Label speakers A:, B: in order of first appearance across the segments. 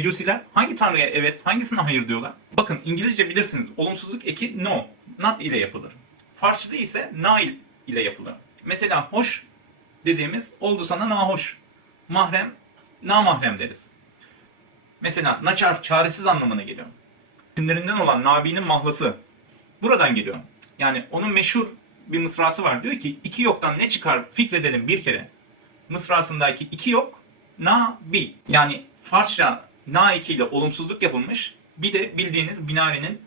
A: Mecusiler hangi tanrıya evet, hangisine hayır diyorlar? Bakın İngilizce bilirsiniz. Olumsuzluk eki no, not ile yapılır. Farsçada ise nail ile yapılır. Mesela hoş dediğimiz oldu sana nahoş. Mahrem, namahrem deriz. Mesela naçar, çaresiz anlamına geliyor. İsimlerinden olan Nabi'nin mahlası. Buradan geliyor. Yani onun meşhur bir mısrası var. Diyor ki iki yoktan ne çıkar fikredelim bir kere. Mısrasındaki iki yok, na bi. Yani Farsça na iki ile olumsuzluk yapılmış. Bir de bildiğiniz binarenin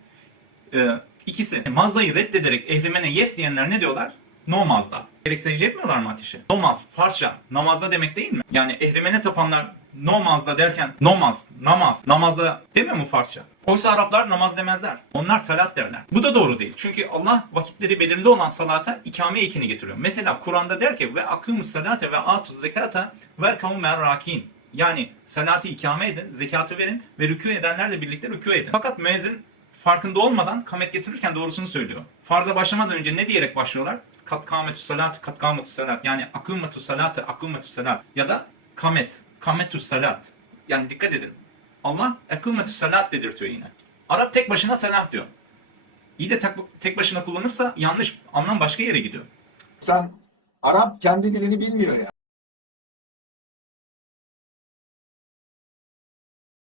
A: e, ikisi. Mazda'yı reddederek ehrimene yes diyenler ne diyorlar? No Mazda. Gerek secde etmiyorlar mı ateşe? Nomaz, Farsça, namazda demek değil mi? Yani ehrimene tapanlar no Mazda derken nomaz, namaz, namazda demiyor mu Farsça? Oysa Araplar namaz demezler. Onlar salat derler. Bu da doğru değil. Çünkü Allah vakitleri belirli olan salata ikame ekini getiriyor. Mesela Kur'an'da der ki ve akımus salate ve atuz zekata ve rakin. Yani salatı ikame edin, zekatı verin ve rükû edenlerle birlikte rükû edin. Fakat müezzin farkında olmadan kamet getirirken doğrusunu söylüyor. Farza başlamadan önce ne diyerek başlıyorlar? Kat kametü salat, kat kametü salat. Yani akımetü salatı, akımetü salat. Ya da kamet, kametü salat. Yani dikkat edin. Allah akımetü salat dedirtiyor yine. Arap tek başına salat diyor. İyi de tek başına kullanırsa yanlış. Anlam başka yere gidiyor.
B: Sen Arap kendi dilini bilmiyor ya.